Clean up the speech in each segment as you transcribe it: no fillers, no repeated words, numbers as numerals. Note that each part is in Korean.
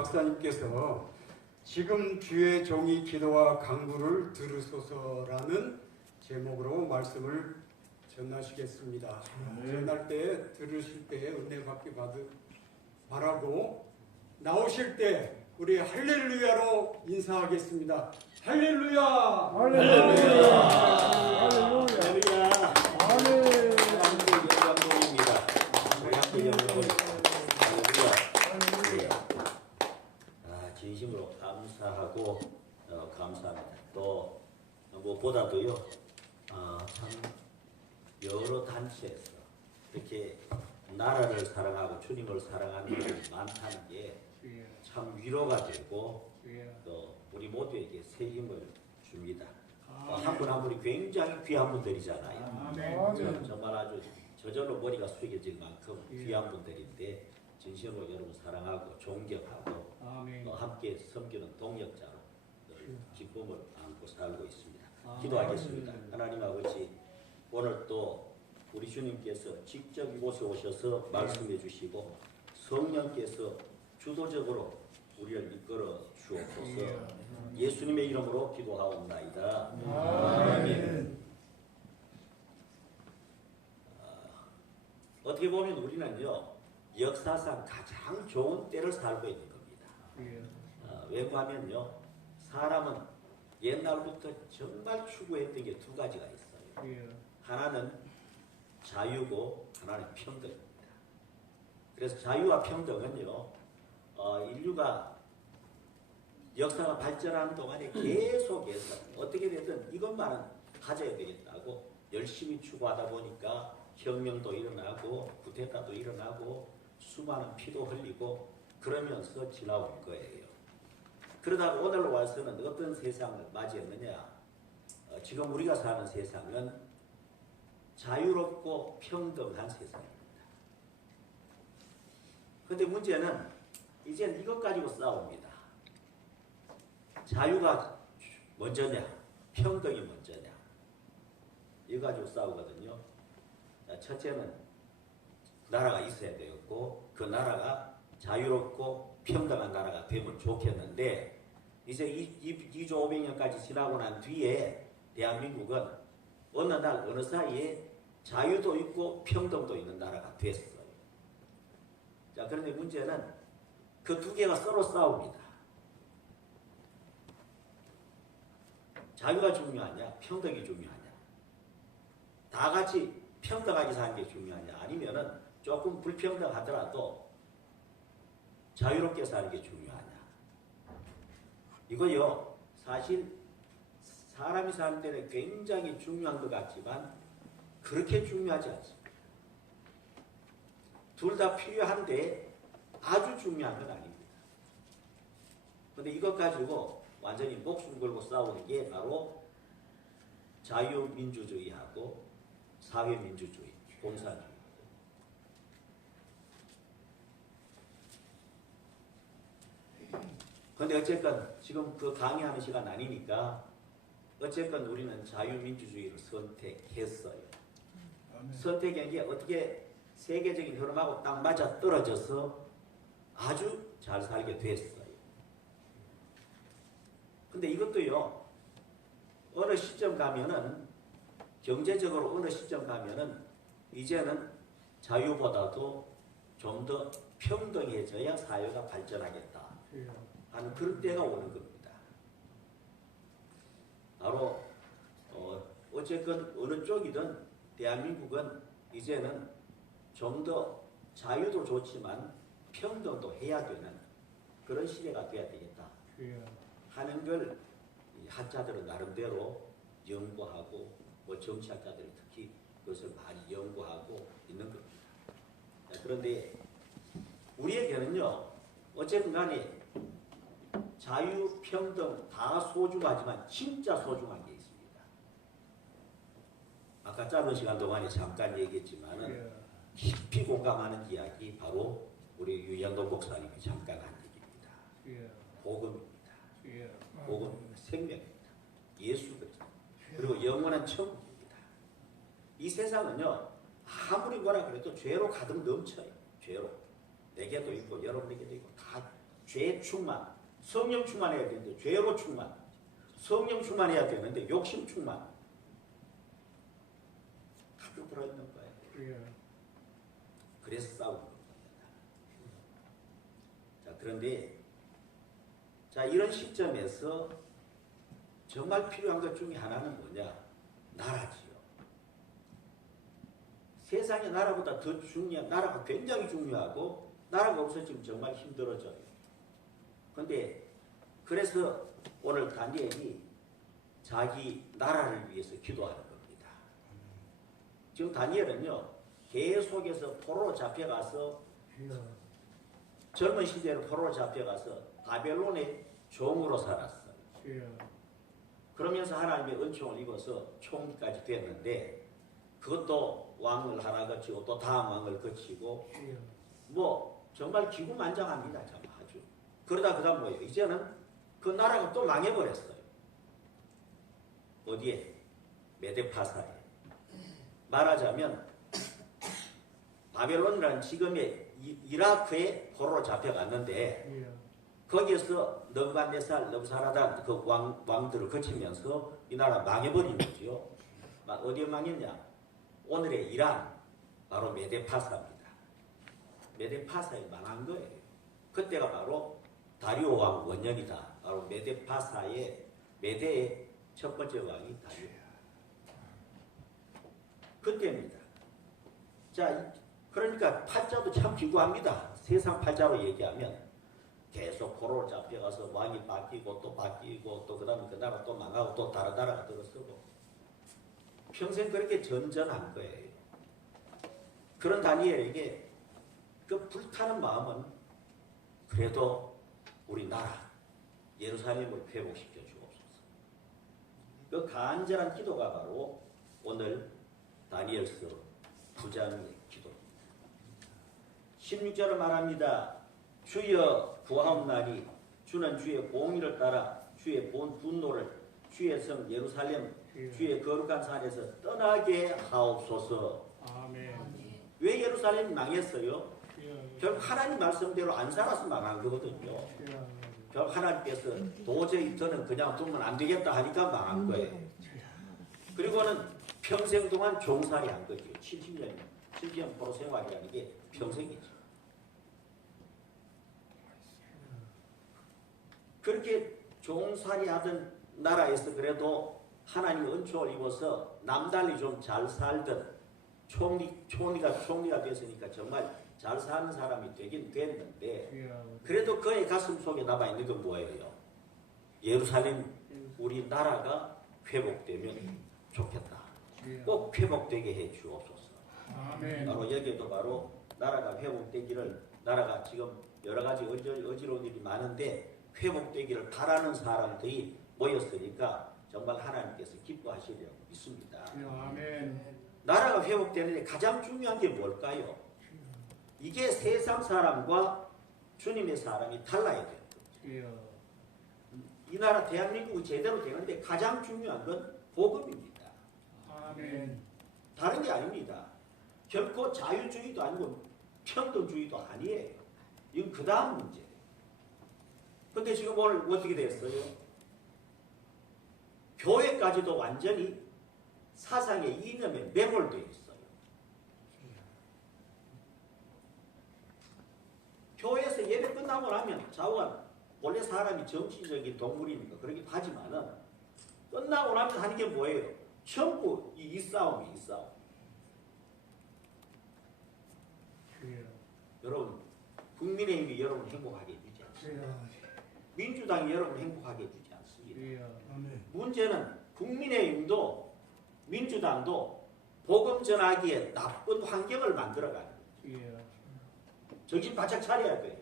박사님께서 지금 주의 종이 기도와 강구를 들으소서라는 제목으로 말씀을 전하시겠습니다. 전할 때 들으실 때 은혜 받기 바라고 나오실 때 우리 할렐루야로 인사하겠습니다. 할렐루야! 할렐루야! 할렐루야! 아멘. 하나님의 영광입니다. 하나님의 영광입니다. 할렐루야! 진심으로 감사하고 감사합니다. 또 무엇보다도요, 참 여러 단체에서 이렇게 나라를 사랑하고 주님을 사랑하는 분이 많다는 게 참 위로가 되고 또 우리 모두에게 새 힘을 줍니다. 한 분 한 분이 굉장히 귀한 분들이잖아요. 정말 아주 저절로 머리가 숙여질 만큼 귀한 분들인데 진심으로 여러분 사랑하고 존경하고 또 함께 섬기는 동역자로 기쁨을 안고 살고 있습니다. 기도하겠습니다. 하나님 아버지, 오늘 또 우리 주님께서 직접 이곳에 오셔서 말씀해 주시고 성령께서 주도적으로 우리를 이끌어 주옵소서. 예수님의 이름으로 기도하옵나이다. 아멘. 어떻게 보면 우리는요, 역사상 가장 좋은 때를 살고 있는 겁니다. 왜냐하면요, 사람은 옛날부터 정말 추구했던 게 두 가지가 있어요. 하나는 자유고 하나는 평등입니다. 그래서 자유와 평등은요, 인류가 역사가 발전하는 동안에 계속해서 어떻게 되든 이것만은 가져야 되겠다고 열심히 추구하다 보니까 혁명도 일어나고 쿠데타도 일어나고 수많은 피도 흘리고 그러면서 지나온 거예요. 그러다가 오늘 와서는 어떤 세상을 맞이했느냐? 지금 우리가 사는 세상은 자유롭고 평등한 세상입니다. 그런데 문제는 이제는 이것 가지고 싸웁니다. 자유가 먼저냐, 평등이 먼저냐, 이거 가지고 싸우거든요. 첫째는 나라가 있어야 되었고 그 나라가 자유롭고 평등한 나라가 되면 좋겠는데 이제 2조 500년까지 지나고 난 뒤에 대한민국은 어느 날 어느 사이에 자유도 있고 평등도 있는 나라가 됐어요. 자, 그런데 문제는 그 두 개가 서로 싸웁니다. 자유가 중요하냐, 평등이 중요하냐, 다 같이 평등하게 사는 게 중요하냐, 아니면은 조금 불평등하더라도 자유롭게 사는 게 중요하냐. 이거요, 사실 사람이 사는 데는 굉장히 중요한 것 같지만 그렇게 중요하지 않습니다. 둘 다 필요한데 아주 중요한 건 아닙니다. 그런데 이것 가지고 완전히 목숨 걸고 싸우는 게 바로 자유민주주의하고 사회민주주의, 공산주의. 그런데 어쨌건 지금 그 강의하는 시간 아니니까 어쨌건 우리는 자유민주주의를 선택했어요. 선택한 게 어떻게 세계적인 흐름하고 딱 맞아 떨어져서 아주 잘 살게 됐어요. 근데 이것도요, 어느 시점 가면은, 경제적으로 어느 시점 가면은, 이제는 자유보다도 좀 더 평등해져야 사회가 발전하겠다 하는 그런 때가 오는 겁니다. 바로, 어쨌건 어느 쪽이든 대한민국은 이제는 좀 더 자유도 좋지만 평등도 해야 되는 그런 시대가 돼야 되겠다 하는 걸 학자들은 나름대로 연구하고 정치학자들이 특히 그것을 많이 연구하고 있는 겁니다. 그런데 우리에게는요, 어쨌든 간에 자유, 평등 다 소중하지만 진짜 소중한 게 있습니다. 아까 짧은 시간 동안에 잠깐 얘기했지만은 깊이 공감하는 이야기 바로 우리 유영돈 목사님이 잠깐 한 얘기입니다. 복음입니다. 복음은 생명입니다. 예수 그리스도. 그리고 영원한 천국입니다. 이 세상은요, 아무리 뭐라 그래도 죄로 가득 넘쳐요. 죄로. 내게도 있고 여러분에게도 있고 다 죄 충만, 성령 충만해야 되는데 죄로 충만, 성령 충만해야 되는데 욕심 충만. 가득 들어있는 거예요. 그래서 싸우는 겁니다. 자, 그런데 자, 이런 시점에서 정말 필요한 것 중에 하나는 뭐냐? 나라지요. 세상에 나라보다 더 중요한, 나라가 굉장히 중요하고 나라가 없어지면 정말 힘들어져요. 그런데 그래서 오늘 다니엘이 자기 나라를 위해서 기도하는 겁니다. 지금 다니엘은요, 계속해서 포로로 잡혀가서 젊은 시대로 포로로 잡혀가서 바벨론의 종으로 살았어요. 그러면서 하나님의 은총을 입어서 총리까지 됐는데 그것도 왕을 하나 거치고 또 다음 왕을 거치고 뭐 정말 기구만장합니다. 정말 아주. 그러다 그 다음 뭐예요? 이제는 그 나라가 또 망해버렸어요. 어디에? 메데파사에. 말하자면 바벨론이라는 지금의 이라크에 포로로 잡혀갔는데 거기에서 느부갓네살, 느부사라단 그 왕들을 거치면서 이 나라 망해버린 거죠. 어디에 망했냐? 오늘의 이란, 바로 메데파사입니다. 메데파사에 망한 거예요. 그때가 바로 다리오 왕 원년이다. 바로 메데파사의 메데의 첫 번째 왕이 다리오. 그때입니다. 자, 그러니까 팔자도 참 기구합니다. 세상 팔자로 얘기하면 계속 포로로 잡혀가서 왕이 바뀌고 또 그 다음에 그 나라 또 망하고 또 다른 나라가 들어서고 평생 그렇게 전전한 거예요. 그런 다니엘에게 그 불타는 마음은 그래도 우리 나라 예루살렘을 회복시켜 주옵소서. 그 간절한 기도가 바로 오늘 다니엘서 9장의 기도입니다. 16절을 말합니다. 주여 구하옵나니 주는 주의 공의를 따라 주의 분노를 주의 성 예루살렘 주의 거룩한 산에서 떠나게 하옵소서. 아멘. 왜 예루살렘이 망했어요? 결국 하나님 말씀대로 안 살아서 망한 거거든요. 결국 하나님께서 도저히 더는 그냥 두면 안 되겠다 하니까 망한 거예요. 그리고는 평생 동안 종살이 한 거죠. 70년 포로 생활이라는 게 평생이죠. 그렇게 종살이 하던 나라에서 그래도 하나님의 은총을 입어서 남달리 좀 잘 살던 총리가 됐으니까 정말 잘 사는 사람이 되긴 됐는데 그래도 그의 가슴 속에 남아있는 건 뭐예요? 예루살렘 우리 나라가 회복되면 좋겠다. 꼭 회복되게 해 주옵소서. 바로 여기에도 바로 나라가 회복되기를 나라가 지금 여러 가지 어지러운 일이 많은데 회복되기를 바라는 사람들이 모였으니까 정말 하나님께서 기뻐하시리라고 믿습니다. 나라가 회복되는데 가장 중요한 게 뭘까요? 이게 세상 사람과 주님의 사람이 달라야 돼요. 이 나라 대한민국이 제대로 되는데 가장 중요한 건 복음입니다. 다른 게 아닙니다. 결코 자유주의도 아니고 평등주의도 아니에요. 이건 그 다음 문제예요. 근데 지금 오늘 어떻게 됐어요? 교회까지도 완전히 사상의 이념에 매몰되어 있어요. 교회에서 예배 끝나고 나면 좌우가 원래 사람이 정치적인 동물이니까 그러긴 하지만은 끝나고 나면 하는 게 뭐예요? 전부 이 싸움이. 여러분, 국민의힘이 여러분 행복하게 해주지 않습니다. 민주당이 여러분 행복하게 해주지 않습니다. 문제는 국민의힘도 민주당도 복음 전하기에 나쁜 환경을 만들어가는 거예요. 정신 바짝 차려야 돼요.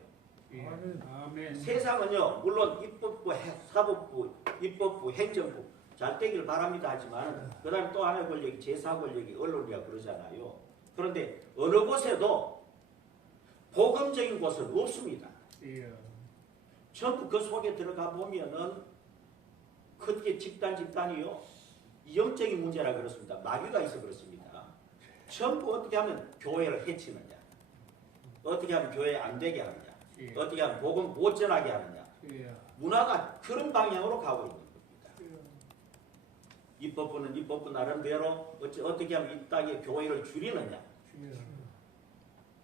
세상은요, 물론 입법부, 사법부, 입법부, 행정부 잘 되길 바랍니다 하지만 그 다음에 또 하나의 권력이 제4 권력이 언론이라고 그러잖아요. 그런데 어느 곳에도 복음적인 곳은 없습니다. 전부 그 속에 들어가 보면은 크게 집단이요. 영적인 문제라 그렇습니다. 마귀가 있어 그렇습니다. 전부 어떻게 하면 교회를 해치느냐. 어떻게 하면 교회 안 되게 하느냐. 예. 어떻게 하면 복음 못 전하게 하느냐. 예. 문화가 그런 방향으로 가고 있는 겁니다. 입법부는 입법부 나름대로 어떻게 하면 이 땅에 교회를 줄이느냐. 예.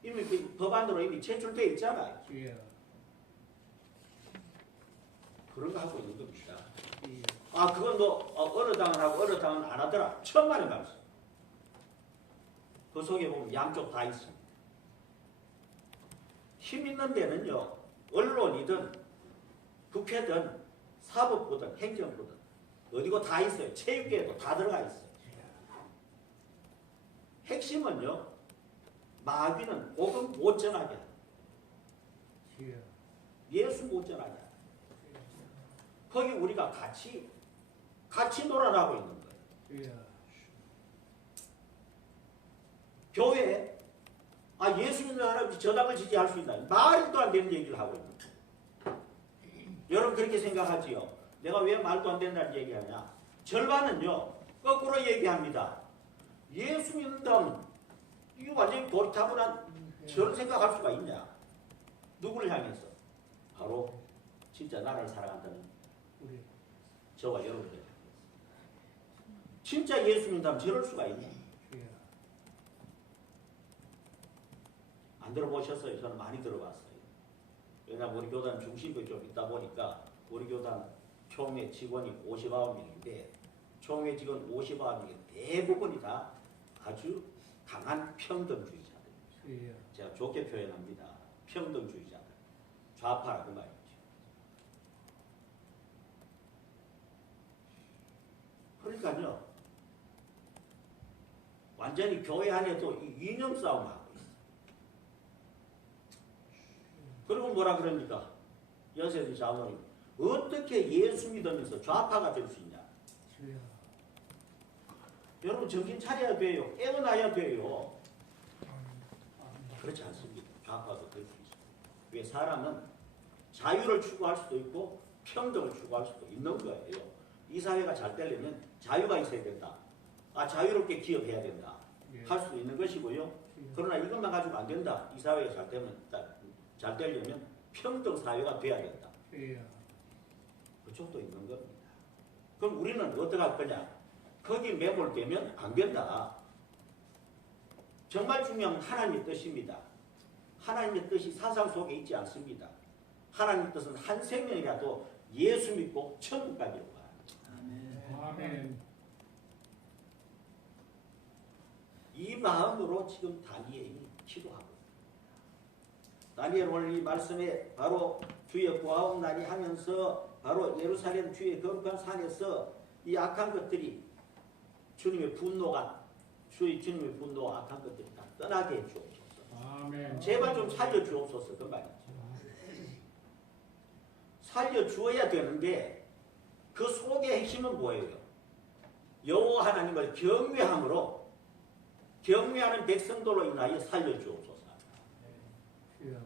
이미 그 법안으로 이미 제출되어 있잖아요. 예. 그런 거 하고 있는 겁니다. 예. 아, 그건 너 어느 당은 하고 어느 당은 안 하더라. 천만의 말씀. 그 속에 보면 양쪽 다 있습니다. 힘 있는 데는요, 언론이든 국회든 사법부든 행정부든 어디고 다 있어요. 체육계에도 다 들어가 있어요. 핵심은요, 마귀는 복음 못 전하게 하는 예. 예수 못 전하게 하는 거기 우리가 같이 놀아나고 있는 거예요. 예. 교회에 예수 믿는 사람이 저당을 지지할 수 있다. 말도 안 되는 얘기를 하고 있는 거예요. 여러분 그렇게 생각하지요? 내가 왜 말도 안 된다는 얘기하냐? 절반은요, 거꾸로 얘기합니다. 예수 믿는다면 이거 완전히 고리타분한 저런 생각할 수가 있냐? 누구를 향해서? 바로 진짜 나를 사랑한다는 우리. 저와 여러분들 향해서. 진짜 예수 믿는다면 저럴 수가 있냐? 예. 안 들어보셨어요? 저는 많이 들어봤어요. 왜냐하면 우리 교단 중심부에 좀 있다 보니까 우리 교단 총회 직원이 59명인데 총회 직원 59명이 대부분이 다 아주 강한 평등주의자들. 예. 제가 좋게 표현합니다. 평등주의자들. 좌파라 그 말이죠. 그러니까요. 완전히 교회 안에도 이 이념 싸움하고 있어요. 그리고 뭐라 그럽니까? 여세대 장로님. 어떻게 예수 믿으면서 좌파가 될 수 있냐? 예. 여러분 정신 차려야 돼요. 깨어나야 돼요. 그렇지 않습니다. 좌파도 될 수 있습니다. 왜 사람은 자유를 추구할 수도 있고 평등을 추구할 수도 있는 거예요. 이 사회가 잘 되려면 자유가 있어야 된다. 자유롭게 기업해야 된다. 예. 할 수도 있는 것이고요. 그러나 이것만 가지고 안 된다. 이 사회가 잘 되려면 평등 사회가 돼야 된다. 예. 그쪽도 있는 겁니다. 그럼 우리는 어떻게 할 거냐? 거기 매몰되면 안 된다. 정말 중요한 건 하나님의 뜻입니다. 하나님의 뜻이 사상 속에 있지 않습니다. 하나님의 뜻은 한 생명이라도 예수 믿고 천국 가기로 가요. 아멘. 이 마음으로 지금 다니엘이 기도하고 있습니다. 다니엘 오늘 이 말씀에 바로 주의 고아온 날이 하면서 바로 예루살렘 주의 거룩한 산에서 이 악한 것들이 주님의 분노가 주님의 분노와 악한 것들이 다 떠나게 해주옵소서. 아멘. 제발 좀 살려주옵소서 그 말이죠. 살려주어야 되는데 그 속의 핵심은 뭐예요? 여호와 하나님을 경외함으로 경외하는 백성들로 인하여 살려주옵소서. 예.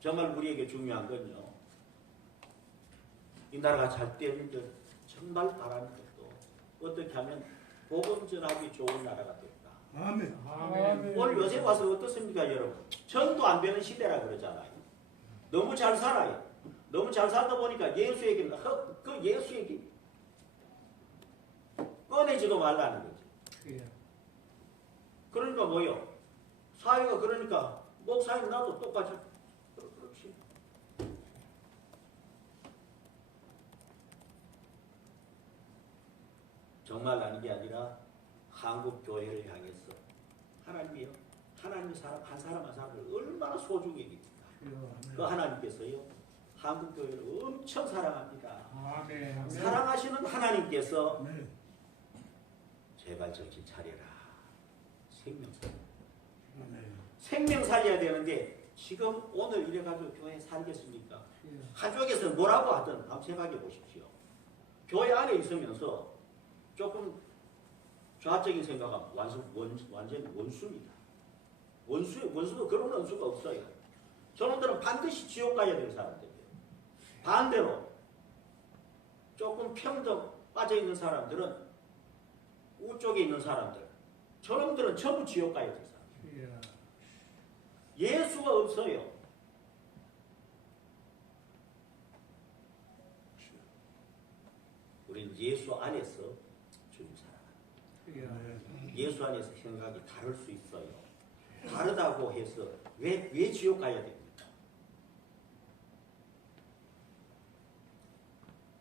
정말 우리에게 중요한 건요. 이 나라가 잘 되는 것 정말 바라는 것도 어떻게 하면 복음 전하기 좋은 나라가 될까. 아멘. 아멘. 오늘 요새 와서 어떻습니까 여러분? 전도 안 되는 시대라 그러잖아요. 너무 잘 살아요. 너무 잘 살다 보니까 예수 얘기는 그 예수 얘기 꺼내지도 말라는 거지. 예. 그러니까 뭐요? 사회가 그러니까 목사님 나도 똑같이 그렇지. 정말 아는 게 아니라 한국 교회를 향해서 하나님이요. 하나님의 사람 한 사람 한 사람을 얼마나 소중히 여깁니까? 그 하나님께서요. 한국 교회를 엄청 사랑합니다. 아멘. 사랑하시는 하나님께서 제발 정신 차려라. 생명 살려. 생명 살려야 되는데 지금 오늘 이래가지고 교회 살겠습니까? 예. 한쪽에서 뭐라고 하든 한번 생각해 보십시오. 교회 안에 있으면서 조금 좌적인 생각은 완전 원수입니다. 원수도 그런 원수가 없어요. 저놈들은 반드시 지옥 가야 될 사람들이에요. 반대로 조금 평등 빠져있는 사람들은 우쪽에 있는 사람들 저놈들은 전부 지옥 가야 될 사람들. 예. 예수가 없어요. 예수 안에서 주님 사랑합니다. 주여. 예수 안에서 생각이 다를 수 있어요. 다르다고 해서 왜 지옥 가야 됩니까?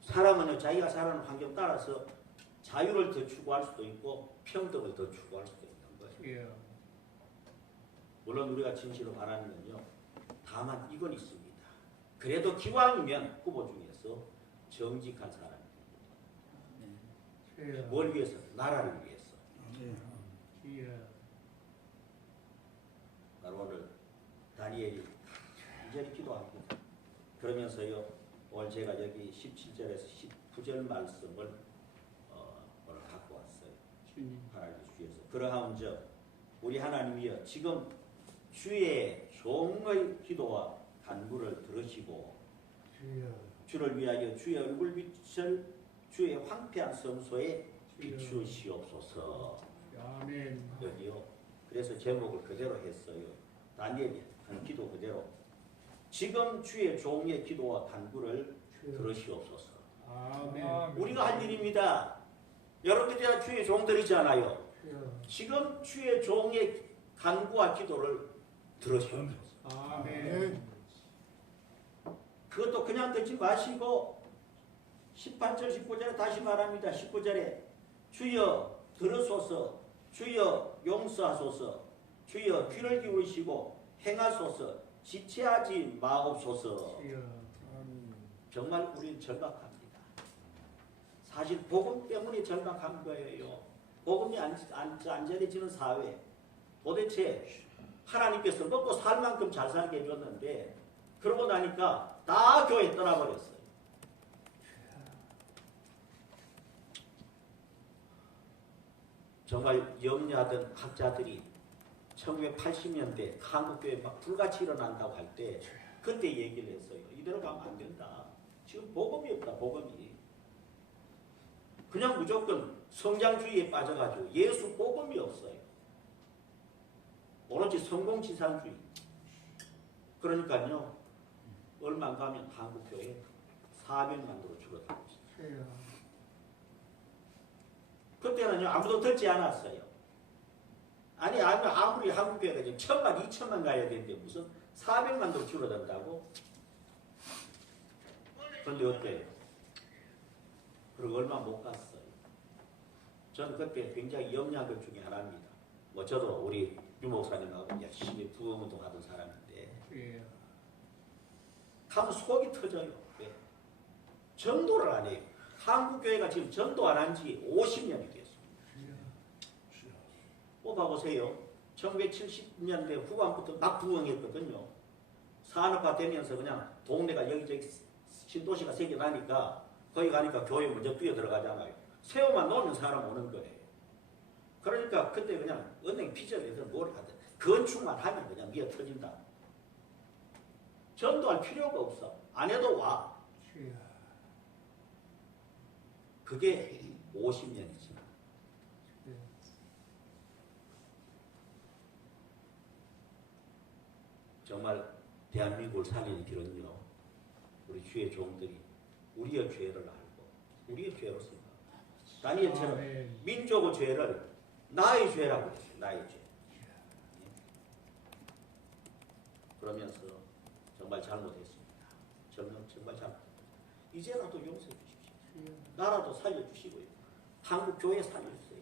사람은요, 자기가 사는 환경 따라서 자유를 더 추구할 수도 있고 평등을 더 추구할 수도 있는 거예요. 주여. 물론 우리가 진실로 바라는 건요, 다만 이건 있습니다. 그래도 기왕이면 후보 중에서 정직한 사람입니다. 주여. 뭘 위해서? 나라를 위해서. 주여. 바로 오늘 다니엘이 이제 기도합니다. 그러면서요, 오늘 제가 여기 17절에서 19절 말씀을 오늘 갖고 왔어요. 주님. 하나님 주께서 그러하온즉 우리 하나님이여 지금 주의 종의 기도와 간구를 들으시고 주여. 주를 위하여 주의 얼굴 빛을 주의 황폐한 성소에 비추시옵소서. 아멘. 여기요. 그래서 제목을 그대로 했어요. 다니엘이 한 기도 그대로. 지금 주의 종의 기도와 간구를 들으시옵소서. 아멘. 우리가 할 일입니다. 여러분들이 다 주의 종들이잖아요. 주여. 지금 주의 종의 간구와 기도를 들으시옵소서. 아멘. 그것도 그냥 듣지 마시고 18절 19절에 다시 말합니다. 19절에 주여 들으소서, 주여 용서하소서, 주여 귀를 기울이시고 행하소서, 지체하지 마옵소서. 주여. 정말 우리는 절박합니다. 사실 복음 때문에 절박한 거예요. 복음이 안 전해지는 사회. 도대체 하나님께서 먹고 살 만큼 잘 살게 해줬는데 그러고 나니까 다 교회 떠나버렸어요. 정말 염려하던 학자들이 1980년대 한국교회 막 불같이 일어난다고 할 때 그때 얘기를 했어요. 이대로 가면 안 된다. 지금 복음이 없다. 복음이. 그냥 무조건 성장주의에 빠져가지고 예수 복음이 없어요. 오로지 성공지상주의. 그러니까요. 얼마 안 가면 한국교회 400만으로 줄어들고 있어요. 주여. 그때는요 아무도 듣지 않았어요. 아니 아무리 한국교회가 지금 1000만, 2000만 가야 되는데 무슨 400만으로 줄어든다고? 그런데 어때요? 그리고 얼마 못 갔어요. 저는 그때 굉장히 염려한 것 중에 하나입니다. 뭐 저도 우리 유 목사님하고 열심히 부흥운동 하던 사람인데 주여. 가면 속이 터져요. 왜? 전도를 안 해요. 한국교회가 지금 전도 안 한 지 50년이 됐습니다. 봐보세요. 1970년대 후반부터 막 부흥했거든요. 산업화 되면서 그냥 동네가 여기저기 신도시가 생겨나니까 거기 가니까 교회 먼저 뛰어들어가잖아요. 세워만 놓으면 사람 오는 거예요. 그러니까 그때 그냥 은행 빚을 뭘 하든 건축만 하면 그냥 미어 터진다. 전도할 필요가 없어. 안 해도 와. 주여. 그게 50년이 지나. 주여. 정말 대한민국을 살리는 길은요. 우리 주의 종들이 우리의 죄를 알고 우리의 죄로 생각. 다니엘처럼 아멘. 민족의 죄를 나의 죄라고 했어요. 나의 죄. 그러면서 정말 잘못했습니다. 정말 잘못. 이제라도 용서해 주십시오. 주여. 나라도 살려주시고요. 한국 교회 살려주세요.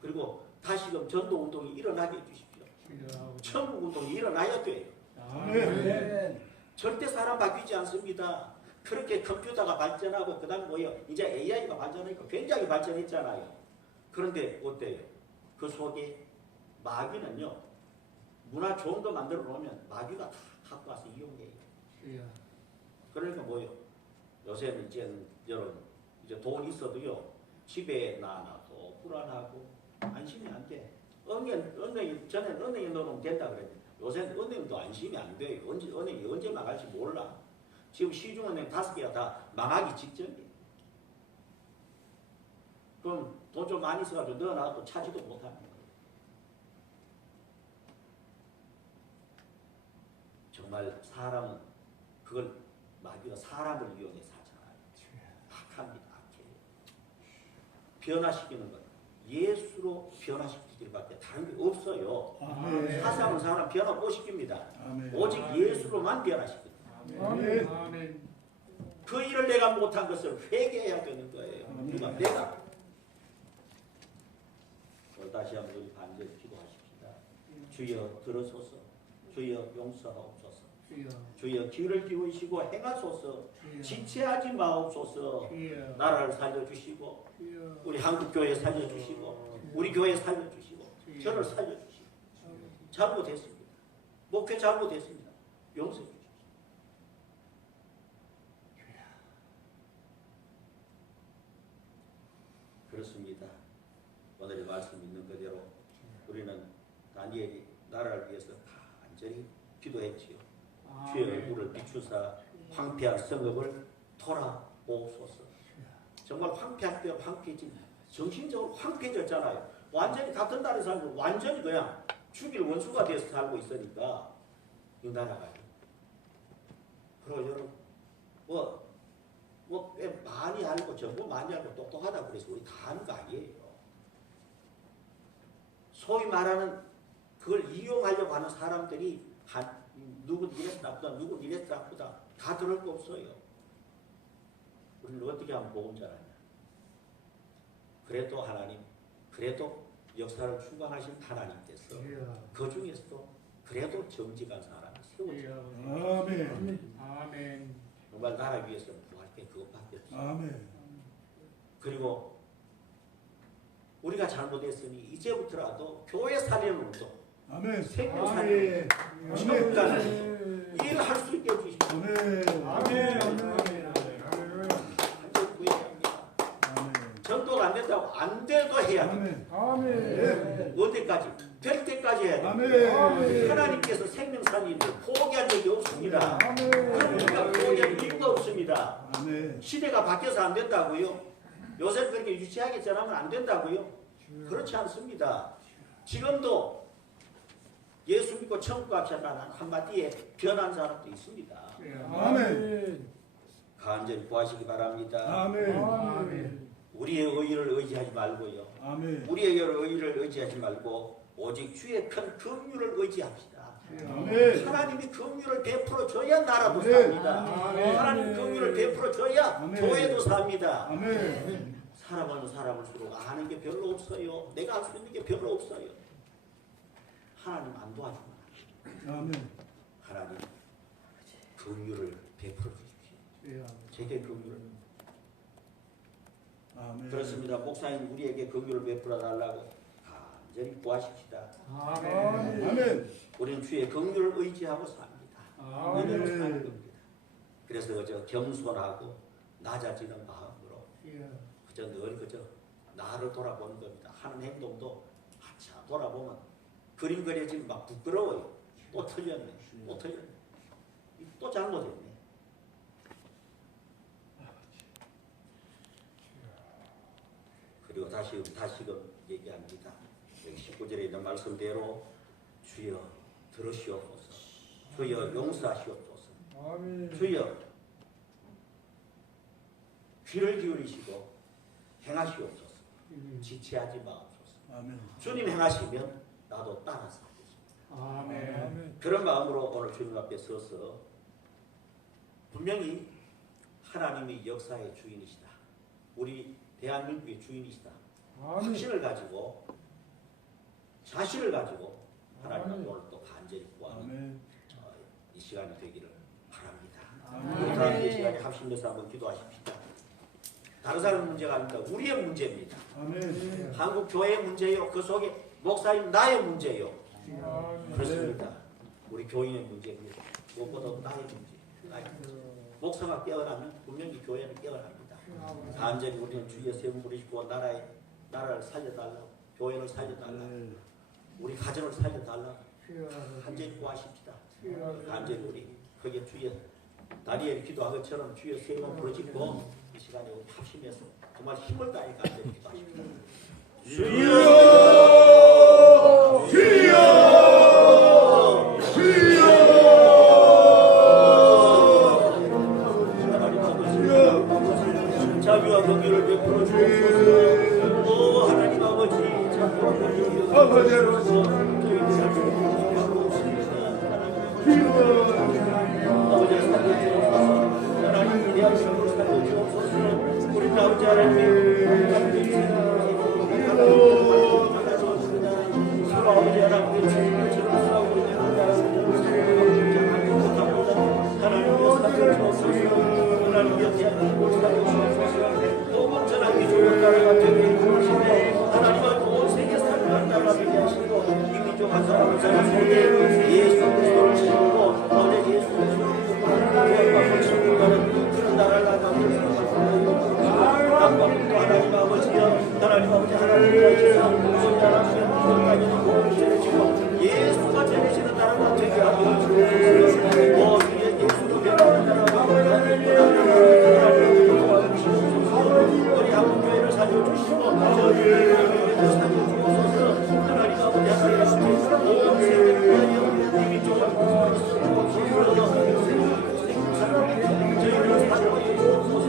그리고 다시금 전도 운동이 일어나게 해주십시오. 주여. 천국 운동이 일어나야 돼요. 아멘. 절대 사람 바뀌지 않습니다. 그렇게 컴퓨터가 발전하고 그다음 뭐예요? 이제 AI가 발전하니까 굉장히 발전했잖아요. 그런데 어때요? 그 속에 마귀는요. 문화 좋은 거 만들어 놓으면 마귀가 다 갖고 와서 이용해요. 주여. 그러니까 뭐예요? 요새는 여러분 이제 돈 있어도요. 집에 놔놔도 불안하고 안심이 안 돼. 은행이 전에는 은행에 넣으면 된다 그랬는데 요새는 은행도 안심이 안 돼요. 은행이 언제 망할지 몰라. 지금 시중은행 5개가 다 망하기 직전이에요. 그럼 돈 좀 많이 써가지고 넣어놔도 차지도 못하는 거예요. 정말 사람은 그걸 마귀가 사람을 이용해서 하잖아요. 악합니다. 변화시키는 것, 예수로 변화시키기밖에 다른 게 없어요. 아멘. 사상은 사람 변화 못 시킵니다. 아멘. 오직 예수로만 변화시킵니다. 아멘. 아멘. 그 일을 내가 못한 것을 회개해야 되는 거예요. 아멘. 누가? 내가. 오늘 다시 한번 우리 간절히 기도하십시다. 주여 들어소서. 주여 용서하옵소서. 주여. 주여 귀를 기울이시고 행하소서. 주여. 지체하지 마옵소서. 주여. 나라를 살려주시고 주여. 우리 한국교회 살려주시고 우리 교회 살려주시고 저를 살려주시고 잘못했습니다. 목회 잘못했습니다. 용서해 주십시오. 그렇습니다. 오늘의 말씀 있는 그대로 우리는 다니엘이 나라를 위해서 간절히 기도했지요. 주의 얼굴을 비추사 황폐한 성읍을 돌아보소서. 정말 황폐할 때 황폐해진, 정신적으로 황폐해졌잖아요. 완전히 같은 나라에 살고 완전히 그냥 죽일 원수가 돼서 살고 있으니까 이 나라가. 그리고 여러분 꽤 많이 알고 정보 많이 알고 똑똑하다 그래서 우리 다 아는 거 아니에요. 소위 말하는 그걸 이용하려고 하는 사람들이 누군 이래서 나쁘다, 누군 이래서 나쁘다 다 들을 거 없어요. 우리는 어떻게 하면 복음 잘하냐. 그래도 하나님, 그래도 역사를 주관하신 하나님께서 그 중에서도 그래도 정직한 사람이 세워져요. 아멘. 아멘. 정말 나라 위해서 구할 게 그것밖에 없어요. 아멘. 그리고 우리가 잘못했으니 이제부터라도 교회 살리는 운동, 아멘. 생명 살리는 아멘. 천국가는 일을 할 수 있게 해주십시오. 아멘. 아멘. 완전 구해합니다. 아멘. 전도가 안 된다고 안 돼도 해야 돼. 아멘. 아멘. 언제까지? 될 때까지 해야 돼. 아멘. 하나님께서 생명 살리는 포기한 적이 없습니다. 아멘. 우리가 포기할 이유가 없습니다. 아멘. 시대가 바뀌어서 안 된다고요? 요새 그렇게 유치하게 전하면 안 된다고요? 그렇지 않습니다. 지금도 예수 믿고 천국 갑시다는 한마디에 변한 사람도 있습니다. 아멘. 간절히 구하시기 바랍니다. 아멘. 아멘. 우리의 의의를 의지하지 말고요. 아멘. 우리의 의의를 의지하지 말고 오직 주의 큰 긍휼을 의지합시다. 아멘. 하나님이 긍휼을 베풀어 줘야 나라도 아멘. 삽니다. 아멘. 하나님 긍휼을 베풀어 줘야 아멘. 교회도 삽니다. 아멘. 사람은 사람을수록 아는 게 별로 없어요. 내가 알 수 있는 게 별로 없어요. 하나님 안 도와주면 아멘. 하나님 긍휼을 베풀어 주십시오. 제게 긍휼을. 아멘. 그렇습니다. 목사님 우리에게 긍휼을 베풀어 달라고 간절히 구하십시다. 아멘. 아멘. 우리는 주의 긍휼을 의지하고 삽니다. 아멘. 은혜로 사는 겁니다. 그래서 그저 겸손하고 낮아지는 마음으로 그저 늘 그저 나를 돌아보는 겁니다. 하는 행동도 한참 돌아보면 그림 그려지면 막 부끄러워요. 또 틀렸네. 또 틀렸네. 또 잘못했네. 그리고 다시금 얘기합니다. 여기 19절에 있는 말씀대로 주여 들으시옵소서. 주여 용서하시옵소서. 주여 귀를 기울이시고 행하시옵소서. 지체하지 마옵소서. 아멘. 주님 행하시면 나도 따라서 하겠습니다. 아멘. 그런 마음으로 오늘 주님 앞에 서서 분명히 하나님이 역사의 주인이시다. 우리 대한민국의 주인이시다. 확신을 가지고 자신을 가지고 하나님 앞에 오늘 또 간절히 구하는 아멘. 이 시간이 되기를 바랍니다. 아멘. 우리 다음 이 시간에 합심해서 한번 기도하십시다. 다른 사람 문제가 아닙니다. 우리의 문제입니다. 아멘. 한국 교회의 문제요. 그 속에 목사님 나의 문제요. 아멘. 그렇습니다. 우리 교인의 문제입니다. 무엇보다 나의 문제. 나의 문제. 목사가 깨어나면 분명히 교회는 깨어납니다. 간절히 우리는 주의 세움 부리시고 나라를 살려달라고, 교회를 살려달라고, 우리 가정을 살려달라고 간절히 구하십시다. 간절히 우리 거기에 주의 다니엘이 기도한 것처럼 주의 세움을 부르짖고 이 시간에 우리 합심해서 정말 힘을 다해 간절히 기도하십시다. 주여! 주여! 주여! 자비와 긍휼을 베풀어 주옵소서. 그대로 우리 아버지 하나님 아버지 하나님 주님처럼 싸우고 있는 하나님께서 살려주옵소서. 하나님께서 살려주옵소서. 또 전하기 좋은 나라가 되게 해주시고 하나님은 온 세계 살아가는 나라가 되게 하시고 이 민족 한 사람을 살려주시고 예수 그리스도를 세우고 어제 예수 그리스도를 구원받고 천국하는 그런 나라를 나가고 하나님 아버지여 하나님 아버지 하나님 아버지여 우리 하나님 복음을 전해주고 예수가 전해지는 나라가 되게 하고 주옵소서. 위에 예수로 변하는 나라가 우리 한국교회를 살려주시고 저희를 살려주옵소서. 하나님 아버지 하나님 온 세계를 위하여 이 민족을 저희를 살려주옵소서.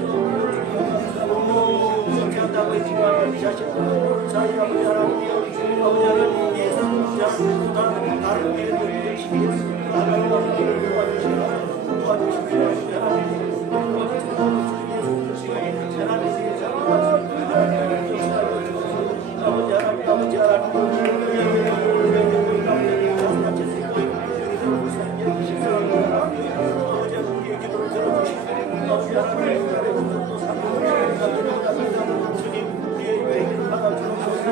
그렇게 한다고 했지만 우리 자신은 자기 아버지 하나님 아버지 하나님 예상자 다른 교회도 열심히 했습니다. 하나님 아버지를 도와주시고 도와주십시오. 아버지 하나님 아버지 우리의 기도를 들어주시고 아버지 하나님 주님 우리의 죄를 받아주옵소서.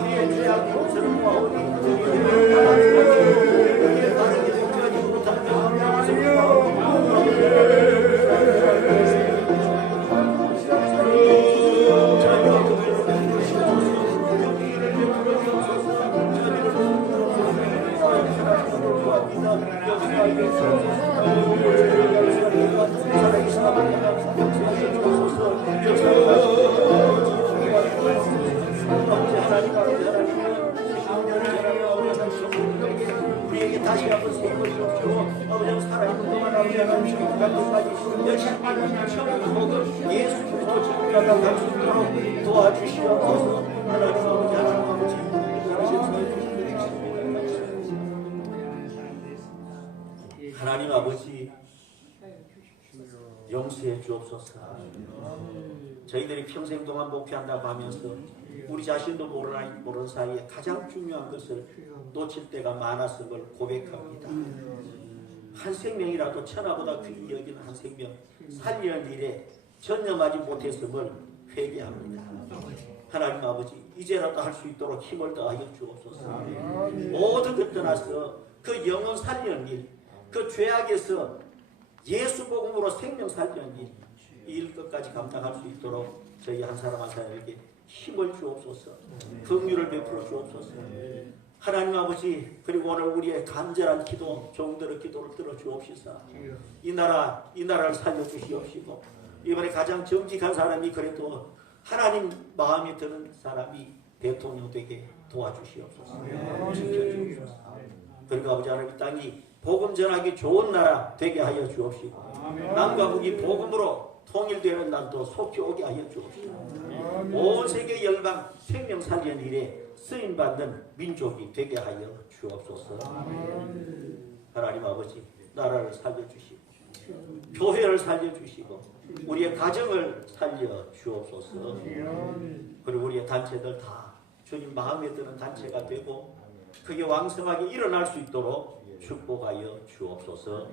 우리의 죄악 용서를 구하오니 우리의 바르게 생각하지 못하는 우리에게 다시 한번 세움을 주옵시고 아버지 살아있는 동안 아버지 하나님 천국 갈 때까지 열심히 천국 예수 그리스도 천국 갈 수 있도록 도와주시옵소서. 하나님 아버지 하나님 아버지 용서해 주옵소서. 저희들이 평생 동안 목회한다고 하면서 우리 자신도 모르는 사이에 가장 중요한 것을 놓칠 때가 많았을 걸 고백합니다. 한 생명이라도 천하보다 귀히 여기는 한 생명 살리는 일에 전념하지 못했음을 회개합니다. 하나님 아버지 이제라도 할 수 있도록 힘을 더하여 주옵소서. 모든 것 떠나서 그 영혼 살리는 일, 그 죄악에서 예수 복음으로 생명 살리는 일, 이 끝까지 감당할 수 있도록 저희 한 사람 한 사람에게 힘을 주옵소서. 긍휼을 베풀어 주옵소서. 하나님 아버지 그리고 오늘 우리의 간절한 기도 종들의 기도를 들어주옵시사 이 나라를 살려주시옵시고 이번에 가장 정직한 사람이 그래도 하나님 마음에 드는 사람이 대통령 되게 도와주시옵소서. 지켜주옵소서. 그리고 아버지 하나님 이 땅이 복음 전하기 좋은 나라 되게 하여 주옵시고 남과 북이 복음으로 통일되는 날도 속히 오게 하여 주옵시고 온 세계 열방 생명 살리는 일에 쓰임받는 민족이 되게 하여 주옵소서. 하나님 아버지 나라를 살려주시고 교회를 살려주시고 우리의 가정을 살려 주옵소서. 그리고 우리의 단체들 다 주님 마음에 드는 단체가 되고 그게 왕성하게 일어날 수 있도록 축복하여 주옵소서.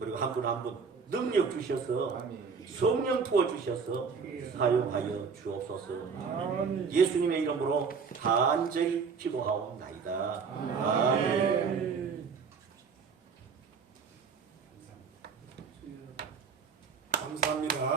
그리고 한 분 한 분 능력 주셔서 성령 부어주셔서 사용하여 주옵소서. 예수님의 이름으로 간절히 기도하옵나이다. 아멘. 감사합니다.